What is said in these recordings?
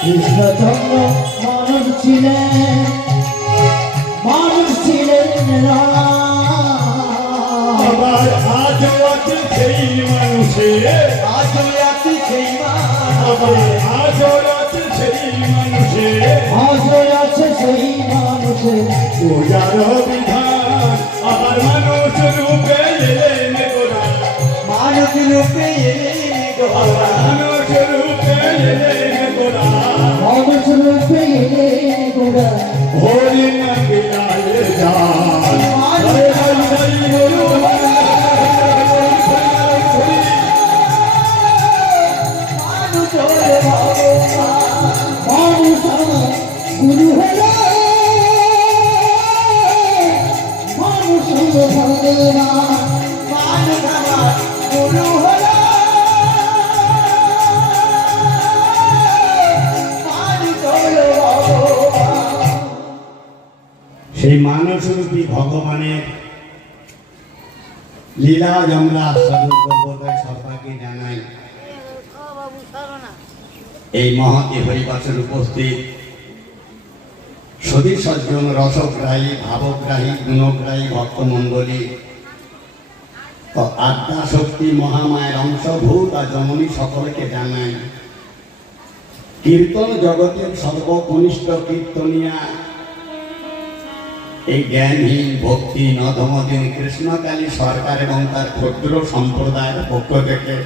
কৃষ্ণচন্দ্র মানুষ ছিলেন আবার আজও আছে সেই মানুষে, আজও আছে সেই আবার আজও আছে সেই মানুষে, আজও আছে সেই মানুষে পূজার বিধান আবার মানুষ রূপে এলেন গোরা, মানুষ রূপে এলেন গোরা, মানুষ রূপে এলেন গোরা, মানুষ রূপে এলেন গোরা। হরি নাম বিলালে যান, হরে হরি হরি গুরু মানুষ হলো ভগবান, মানুষ গুরু হলো, মানুষ হলো ভগবান, মানুষ গুরু হলো, মানুষ হলো ভগবান। সেই মানসরূপী ভগবানের লীলা আমরা আস্বাদন করবো, তাই সবাইকে জানাই এই মহতি হরিবাসের উপস্থিত সদী সজ্জন রসগ্রাহী ভাবগ্রাহী গুণগ্রাহী ভক্তমণ্ডলী ও আদ্যা শক্তি মহামায়ের অংশভূত আর জননী সকলকে জানাই কীর্তন জগতের সর্বকনিষ্ঠ কীর্তনিয়া এই জ্ঞানহীন ভক্তি নধমদিন কৃষ্ণকালী সরকার এবং তার ক্ষুদ্র সম্প্রদায়ের পক্ষ থেকে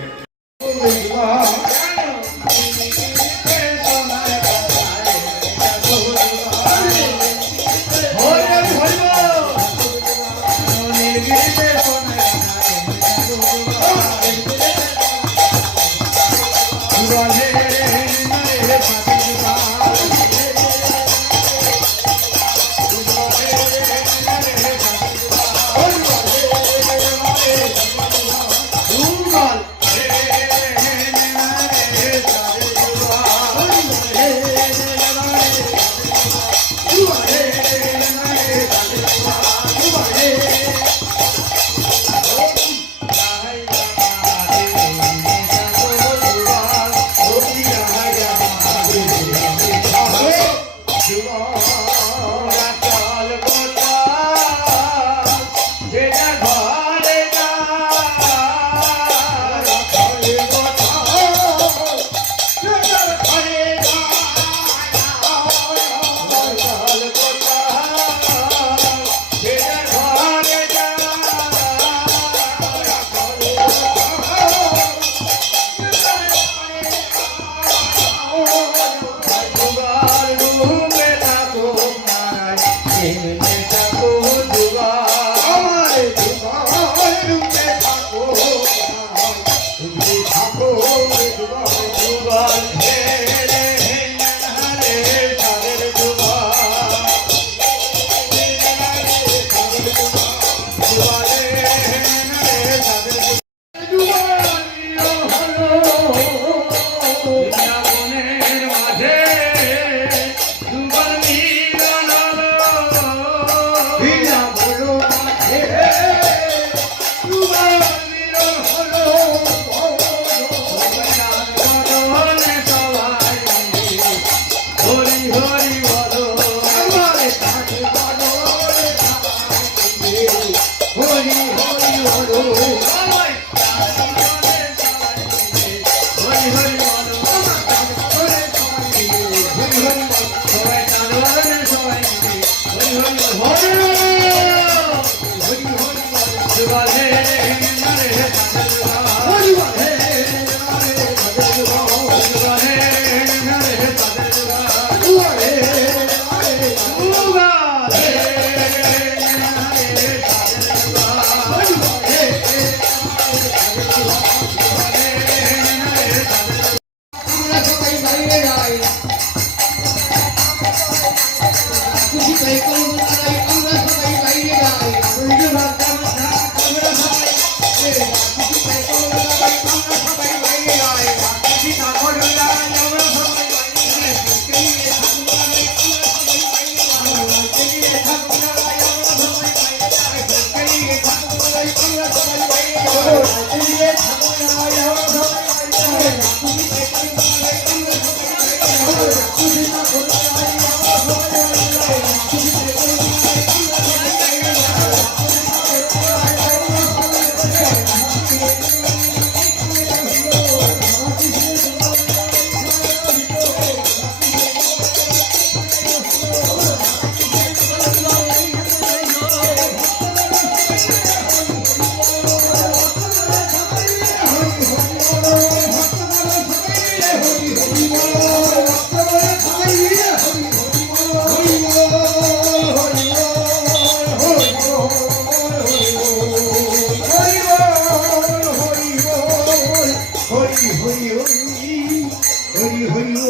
হরি হরি ও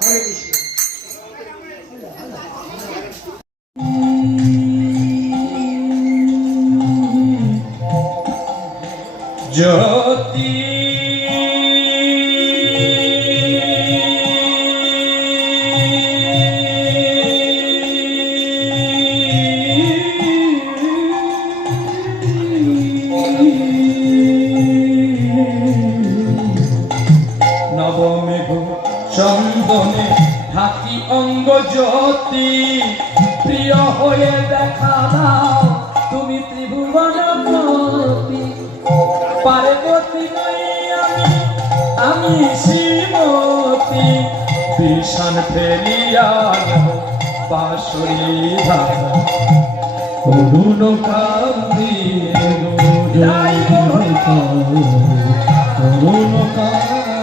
হরে কৃষ্ণ। জ্যোতি নবমেঘ চন্দনে ঢাকি অঙ্গ জ্যোতি প্রিয় হয়ে দেখা দাও তুমি ত্রিভুবনপতি। পার্বতী নই আমি শ্রীমতী বিষাণ ফেলিয়া বাঁশরি ধারা করুণ কান্দি করুণ কান্তি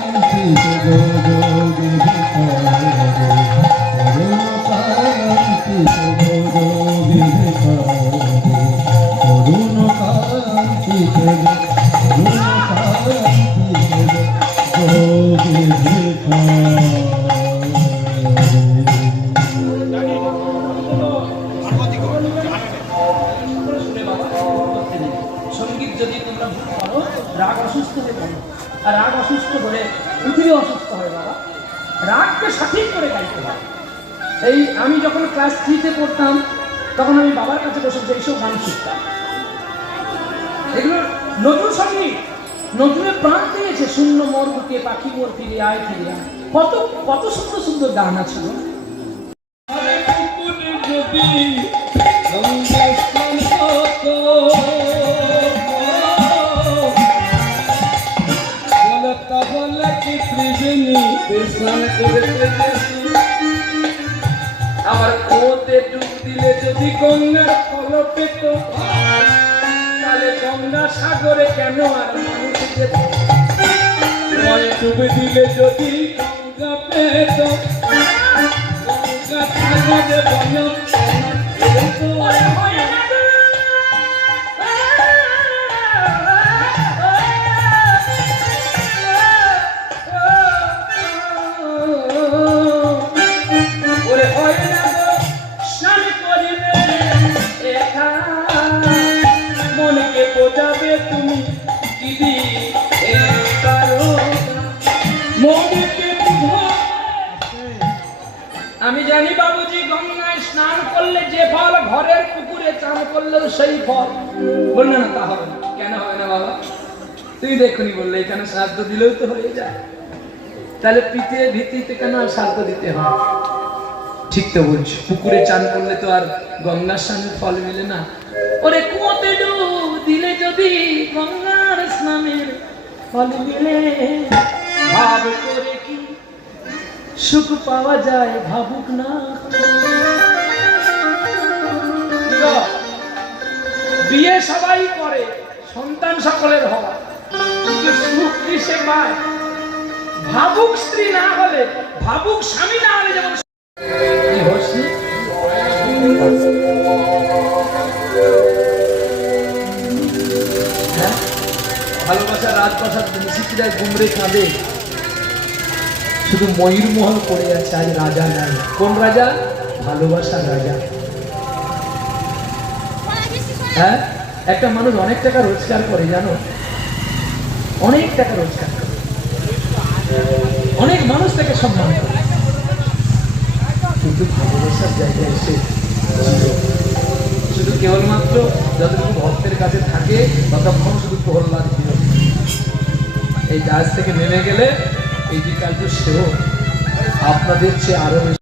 সঙ্গীত যদি তোমরা ভুল করো রাগ অসুস্থ হয়ে পড়ো, আর রাগ অসুস্থ হলে পৃথিবী অসুস্থ হয় বাবা। রাগকে সঠিক করে গাইতে হয়। এই আমি যখন ক্লাস 3-তে পড়তাম তখন আমি বাবার কাছে বসে এইসব গান শিখতাম। এগুলো নতুন সঙ্গীত, নতুনের প্রাণ দিয়েছে। শূন্য মোর বুকে পাখি মোর ফিরে আয় ফিরে আয়, কত কত সুন্দর সুন্দর গান আছে। আমার কুয়োতে ডুব দিলে যদি গঙ্গার ফল পেত, তাহলে গঙ্গা সাগরে কেন আর মানুষ যেত? ডুব দিলে যদি গঙ্গা পেত, গঙ্গা সাগরে আমি জানি বাবুজি গঙ্গায় স্নান করলে যে ফল, ঘরের পুকুরে চান করলেও সেই ফল। বললে না তা হবে না। কেন হবে না বাবা? তুই দেখুনি বললে এখানে শ্রাদ্ধ দিলেও তো হয়ে যায়, তাহলে পিঠে ভিত্তিতে কেন আর শ্রাদ্ধ দিতে হয়? ঠিক তো বলছি, পুকুরে চান করলে তো আর গঙ্গার স্নানের ফল মিলে না। ওরে কুয়োতে ডুব দিলে যদি গঙ্গার স্নানের ফল মিলে, ভাব করে কি সুখ পাওয়া যায় ভাবুক না। বিয়ে সবাই করে, সন্তান সকলের হওয়া, কিন্তু সুখ কি সে পায়? ভাবুক স্ত্রী না হলে, ভাবুক স্বামী না হলে যেমন ভালোবাসা রাজপ্রাসাদ নিশিতিরায় গুমরে কাঁদে, শুধু ময়ূরমহল পড়ে আছে, আজ রাজা নাই। কোন রাজা? ভালোবাসার রাজা। হ্যাঁ, একটা মানুষ অনেক টাকা রোজগার করে, জানো? অনেক টাকা রোজগার করে, অনেক মানুষ তাকে সম্মান করে, কিন্তু ভালোবাসার জায়গায় এসে শুধু কেবলমাত্র যতটুকু ভক্তের কাছে থাকে ততক্ষণ শুধু প্রহ্লাদ বিরোধী। এই জাহাজ থেকে নেমে গেলে এই যে কাজ সেও আপনাদের চেয়ে আরো বেশি।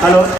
হ্যালো